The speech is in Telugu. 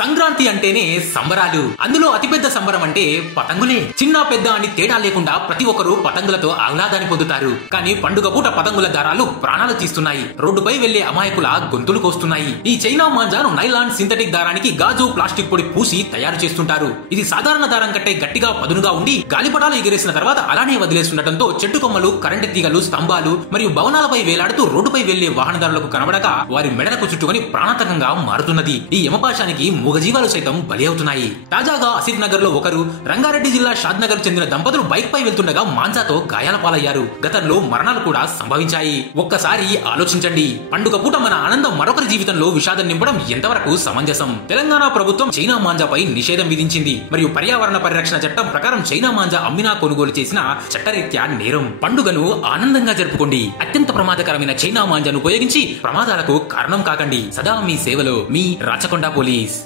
సంక్రాంతి అంటేనే సంబరాలు. అందులో అతిపెద్ద సంబరం అంటే పతంగులే. చిన్న పెద్ద అని తేడా లేకుండా ప్రతి ఒక్కరూ పతంగులతో ఆహ్లాదాన్ని పొందుతారు. కానీ పండుగ పూట పతంగుల దారాలు ప్రాణాలు తీస్తున్నాయి. రోడ్డుపై వెళ్లే అమాయకుల గొంతులు కోస్తున్నాయి. ఈ చైనా మాంజాను నైలాన్ సింథటిక్ దారానికి గాజు ప్లాస్టిక్ పొడి పూసి తయారు చేస్తుంటారు. ఇది సాధారణ దారం కంటే గట్టిగా పదునుగా ఉండి గాలిపటాలు ఎగిరేసిన తర్వాత అలానే వదిలేస్తుండటంతో చెట్టు కొమ్మలు, కరెంటు తీగలు, స్తంభాలు మరియు భవనాలపై వేలాడుతూ రోడ్డుపై వెళ్లే వాహనదారులకు కనబడక వారి మెడలకు చుట్టుకొని ప్రాణాంతకంగా మారుతున్నది. ఈ యమపాశానికి మూగజీవాలు సైతం బలి అవుతున్నాయి. తాజాగా ఆసిఫ్ నగర్ లో ఒకరు, రంగారెడ్డి జిల్లా షాద్ నగర్ చెందిన దంపతులు బైక్ పై వెళ్తుండగా మాంజాతో గాయాల పాలయ్యారు. గతంలో మరణాలు కూడా సంభవించాయి. ఒక్కసారి ఆలోచించండి. పండుగ పూట మన ఆనందం మరొకరి జీవితంలో విషాదం నింపడం ఎంతవరకు సమంజసం? తెలంగాణ ప్రభుత్వం చైనా మాంజాపై నిషేధం విధించింది. మరియు పర్యావరణ పరిరక్షణ చట్టం ప్రకారం చైనా మాంజా అమ్మినా కొనుగోలు చేసిన చట్టరీత్యా నేరం. పండుగను ఆనందంగా జరుపుకోండి. అత్యంత ప్రమాదకరమైన చైనా మాంజాను ఉపయోగించి ప్రమాదాలకు కారణం కాకండి. సదా మీ సేవలో మీ రాచకొండ పోలీస్.